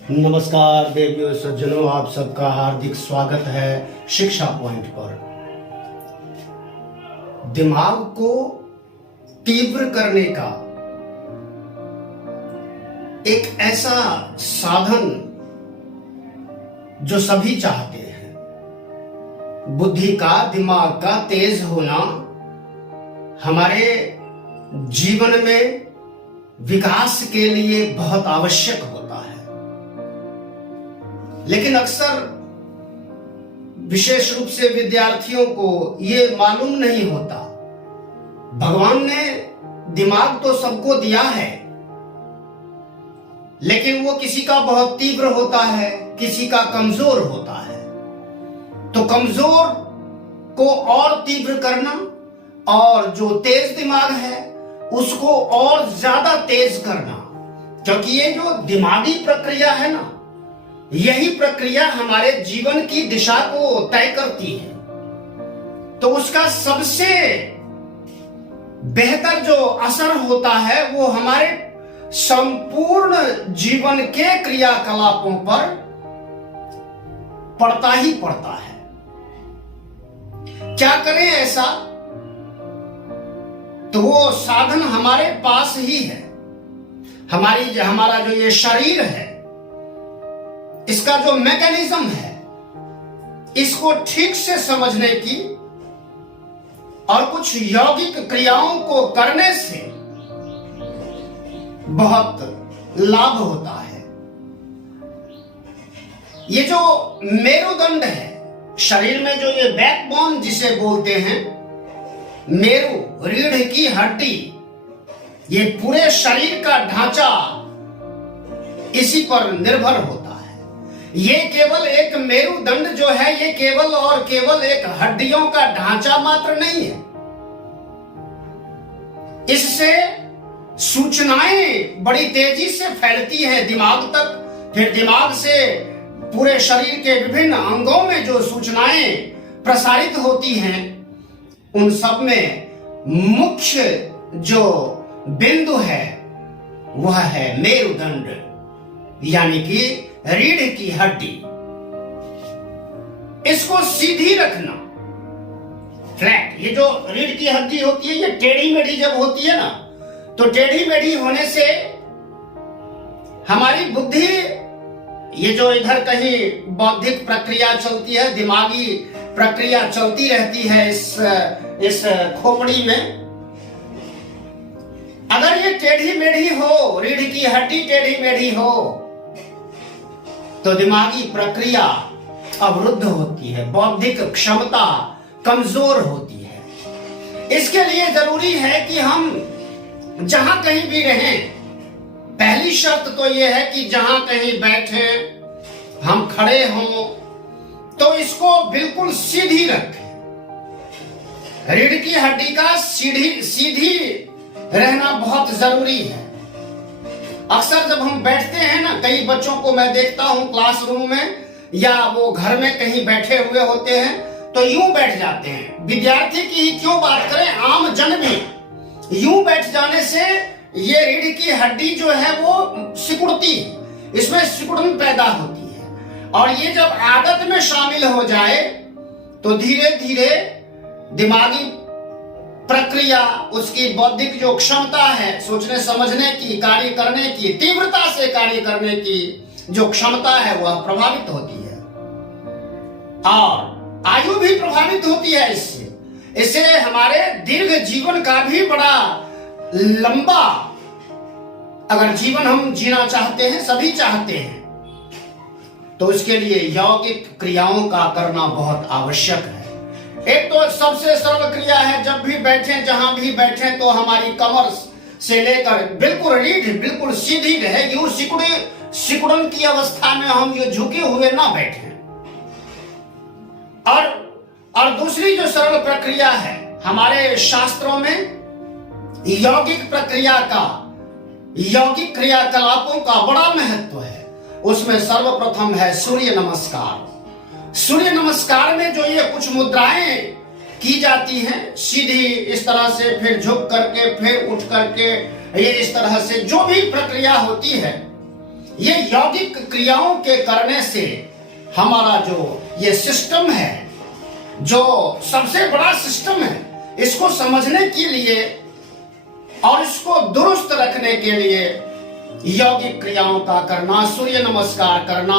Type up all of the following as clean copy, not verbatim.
नमस्कार देवियों सज्जनों, आप सबका हार्दिक स्वागत है शिक्षा पॉइंट पर। दिमाग को तीव्र करने का एक ऐसा साधन जो सभी चाहते हैं, बुद्धि का, दिमाग का तेज होना हमारे जीवन में विकास के लिए बहुत आवश्यक होता है। लेकिन अक्सर विशेष रूप से विद्यार्थियों को ये मालूम नहीं होता, भगवान ने दिमाग तो सबको दिया है, लेकिन वो किसी का बहुत तीव्र होता है, किसी का कमजोर होता है। तो कमजोर को और तीव्र करना और जो तेज दिमाग है उसको और ज्यादा तेज करना, क्योंकि ये जो दिमागी प्रक्रिया है ना, यही प्रक्रिया हमारे जीवन की दिशा को तय करती है। तो उसका सबसे बेहतर जो असर होता है वो हमारे संपूर्ण जीवन के क्रियाकलापों पर पड़ता ही पड़ता है। क्या करें ऐसा? तो वो साधन हमारे पास ही है। हमारा जो ये शरीर है, इसका जो मैकेनिज्म है, इसको ठीक से समझने की और कुछ यौगिक क्रियाओं को करने से बहुत लाभ होता है। ये जो मेरुदंड है शरीर में, जो ये बैकबोन जिसे बोलते हैं, मेरु, रीढ़ की हड्डी, ये पूरे शरीर का ढांचा इसी पर निर्भर होता है। ये केवल एक मेरुदंड जो है, ये केवल और केवल एक हड्डियों का ढांचा मात्र नहीं है। इससे सूचनाएं बड़ी तेजी से फैलती हैं दिमाग तक, फिर दिमाग से पूरे शरीर के विभिन्न अंगों में जो सूचनाएं प्रसारित होती हैं, उन सब में मुख्य जो बिंदु है वह है मेरुदंड, यानी कि रीढ़ की हड्डी। इसको सीधी रखना, फ्लैट। ये जो रीढ़ की हड्डी होती है, ये टेढ़ी मेढ़ी जब होती है ना, तो टेढ़ी मेढ़ी होने से हमारी बुद्धि, ये जो इधर कहीं बौद्धिक प्रक्रिया चलती है, दिमागी प्रक्रिया चलती रहती है इस खोपड़ी में, अगर ये टेढ़ी मेढ़ी हो, रीढ़ की हड्डी टेढ़ी मेढ़ी हो, तो दिमागी प्रक्रिया अवरुद्ध होती है, बौद्धिक क्षमता कमजोर होती है। इसके लिए जरूरी है कि हम जहां कहीं भी रहें, पहली शर्त तो यह है कि जहां कहीं बैठे, हम खड़े हों, तो इसको बिल्कुल सीधी रखें। रीढ़ की हड्डी का सीधी रहना बहुत जरूरी है। अक्सर जब हम बैठते हैं ना, कई बच्चों को मैं देखता हूं क्लासरूम में या वो घर में कहीं बैठे हुए होते हैं, तो यूं बैठ जाते हैं। विद्यार्थी की ही क्यों बात करें, आम जन भी यूं बैठ जाने से ये रीढ़ की हड्डी जो है वो सिकुड़ती है, इसमें सिकुड़न पैदा होती है। और ये जब आदत में शामिल हो जाए तो धीरे धीरे दिमागी प्रक्रिया, उसकी बौद्धिक जो क्षमता है सोचने समझने की, कार्य करने की, तीव्रता से कार्य करने की जो क्षमता है वह प्रभावित होती है, और आयु भी प्रभावित होती है। इससे हमारे दीर्घ जीवन का भी बड़ा लंबा, अगर जीवन हम जीना चाहते हैं, सभी चाहते हैं, तो उसके लिए यौगिक क्रियाओं का करना बहुत आवश्यक है। एक तो सबसे सरल क्रिया है, जब भी बैठें, जहां भी बैठें, तो हमारी कमर से लेकर बिल्कुल रीढ़ बिल्कुल सीधी रहे, यूं सिकुड़न की अवस्था में हम ये झुके हुए ना बैठें। और दूसरी जो सरल प्रक्रिया है, हमारे शास्त्रों में यौगिक प्रक्रिया का, यौगिक क्रियाकलापों का बड़ा महत्व है। उसमें सर्वप्रथम है सूर्य नमस्कार। सूर्य नमस्कार में जो ये कुछ मुद्राएं की जाती हैं, सीधी इस तरह से, फिर झुक करके, फिर उठ करके, ये इस तरह से जो भी प्रक्रिया होती है, ये यौगिक क्रियाओं के करने से हमारा जो ये सिस्टम है, जो सबसे बड़ा सिस्टम है, इसको समझने के लिए और इसको दुरुस्त रखने के लिए यौगिक क्रियाओं का करना, सूर्य नमस्कार करना,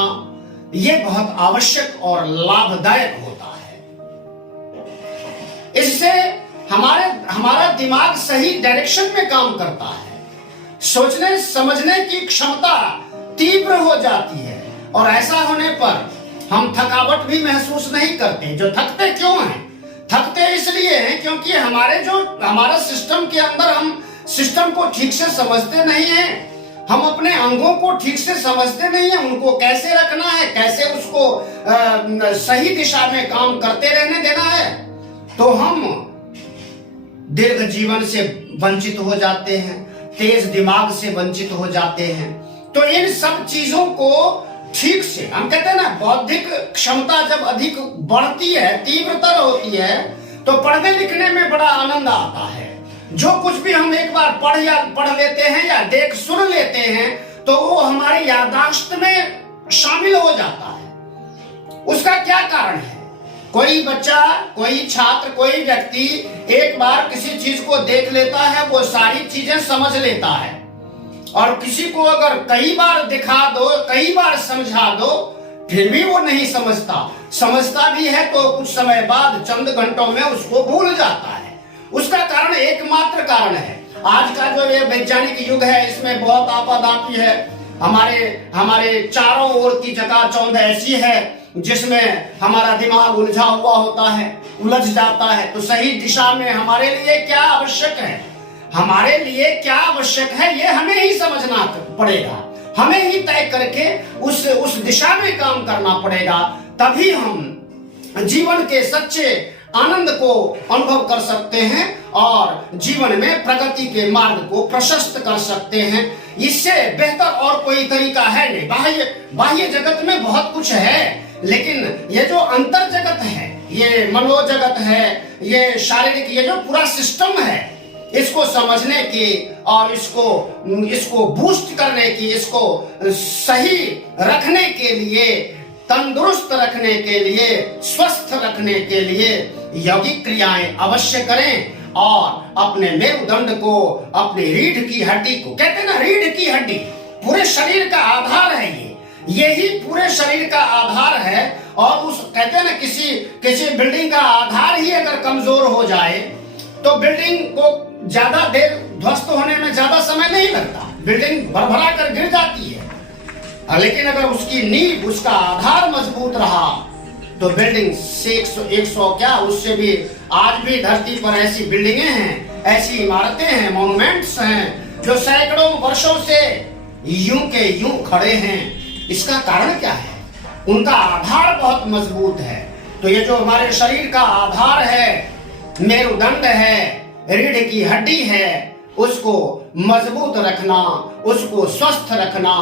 ये बहुत आवश्यक और लाभदायक होता है। इससे हमारा दिमाग सही डायरेक्शन में काम करता है, सोचने समझने की क्षमता तीव्र हो जाती है, और ऐसा होने पर हम थकावट भी महसूस नहीं करते। जो थकते क्यों हैं? थकते इसलिए हैं क्योंकि हमारा सिस्टम के अंदर हम सिस्टम को ठीक से समझते नहीं हैं, हम अपने अंगों को ठीक से समझते नहीं हैं, उनको कैसे रखना है, कैसे उसको सही दिशा में काम करते रहने देना है, तो हम दीर्घ जीवन से वंचित हो जाते हैं, तेज दिमाग से वंचित हो जाते हैं। तो इन सब चीजों को ठीक से, हम कहते हैं ना, बौद्धिक क्षमता जब अधिक बढ़ती है, तीव्रतर होती है, तो पढ़ने लिखने में बड़ा आनंद आता है। जो कुछ भी हम एक बार पढ़ लेते हैं या देख सुन लेते हैं, तो वो हमारी याददाश्त में शामिल हो जाता है। उसका क्या कारण है? कोई बच्चा, कोई छात्र, कोई व्यक्ति एक बार किसी चीज को देख लेता है, वो सारी चीजें समझ लेता है, और किसी को अगर कई बार दिखा दो, कई बार समझा दो, फिर भी वो नहीं समझता भी है तो कुछ समय बाद, चंद घंटों में उसको भूल जाता है। उसका कारण एकमात्र कारण है, आज का जो ये वैज्ञानिक युग है, इसमें बहुत आपाधापी है। हमारे चारों ओर की चकाचौंध ऐसी है जिसमें हमारा दिमाग उलझा हुआ होता है, उलझ जाता है। तो सही दिशा में हमारे लिए क्या आवश्यक है, हमारे लिए क्या आवश्यक है, ये हमें ही समझना पड़ेगा, हमें ही तय करके उस दिशा में काम करना पड़ेगा। तभी हम जीवन के सच्चे आनंद को अनुभव कर सकते हैं और जीवन में प्रगति के मार्ग को प्रशस्त कर सकते हैं। इससे बेहतर और कोई तरीका है नहीं। बाह्य जगत में बहुत कुछ है, लेकिन ये जो अंतर जगत है, ये मनोजगत है, ये शारीरिक, ये जो पूरा सिस्टम है, इसको समझने की और इसको बूस्ट करने की, इसको सही रखने के लिए, तंदुरुस्त रखने के लिए, स्वस्थ रखने के लिए यौगिक क्रियाएं अवश्य करें। और अपने मेरुदंड को, अपनी रीढ़ की हड्डी को, कहते हैं ना, रीढ़ की हड्डी पूरे शरीर का आधार है, यही पूरे शरीर का आधार है। और उस, कहते हैं ना, किसी बिल्डिंग का आधार ही अगर कमजोर हो जाए तो बिल्डिंग को ज्यादा देर ध्वस्त होने में ज्यादा समय नहीं लगता, बिल्डिंग भरभरा कर गिर जाती है। लेकिन अगर उसकी नींव, उसका आधार मजबूत रहा तो बिल्डिंग 100 क्या, उससे भी आज भी धरती पर ऐसी बिल्डिंगें हैं, ऐसी इमारतें हैं, मॉन्यूमेंट्स हैं, जो सैकड़ों वर्षों से यूं के यूं खड़े हैं। इसका कारण क्या है? उनका आधार बहुत मजबूत है। तो ये जो हमारे शरीर का आधार है, मेरुदंड है, रीढ़ की हड्डी है, उसको मजबूत रखना, उसको स्वस्थ रखना,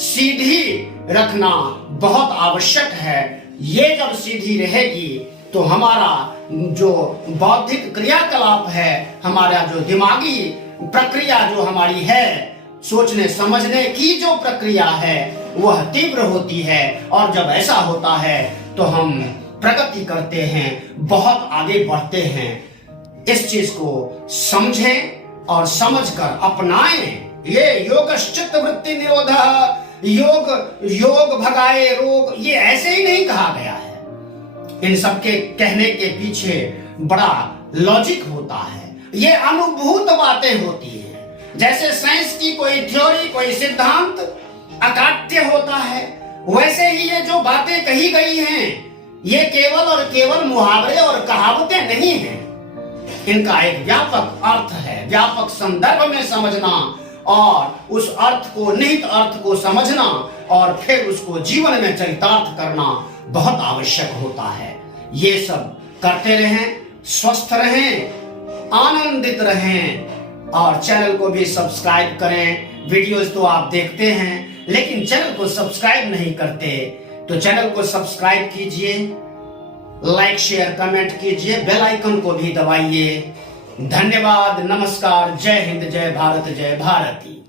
सीधी रखना बहुत आवश्यक है। ये जब सीधी रहेगी तो हमारा जो बौद्धिक क्रियाकलाप है, हमारा जो दिमागी प्रक्रिया जो हमारी है, सोचने समझने की जो प्रक्रिया है, वह तीव्र होती है। और जब ऐसा होता है तो हम प्रगति करते हैं, बहुत आगे बढ़ते हैं। इस चीज को समझें और समझकर अपनाएं। ये योगश्चित्त वृत्ति निरोधः, योग भगाए रोग, ये ऐसे ही नहीं कहा गया है। इन सबके कहने के पीछे बड़ा लॉजिक होता है, ये अनुभूत बातें होती हैं। जैसे साइंस की कोई थ्योरी, कोई सिद्धांत अकाट्य होता है, वैसे ही ये जो बातें कही गई हैं, ये केवल और केवल मुहावरे और कहावतें नहीं हैं। इनका एक व्यापक अर्थ है, व्यापक संदर्भ में समझना और उस अर्थ को, निहित अर्थ को समझना और फिर उसको जीवन में चरितार्थ करना बहुत आवश्यक होता है। ये सब करते रहें, स्वस्थ रहें, आनंदित रहें और चैनल को भी सब्सक्राइब करें। वीडियोस तो आप देखते हैं लेकिन चैनल को सब्सक्राइब नहीं करते, तो चैनल को सब्सक्राइब कीजिए, लाइक शेयर कमेंट कीजिए, बेल आइकन को भी दबाइए। धन्यवाद, नमस्कार, जय हिंद, जय भारत, जय भारती।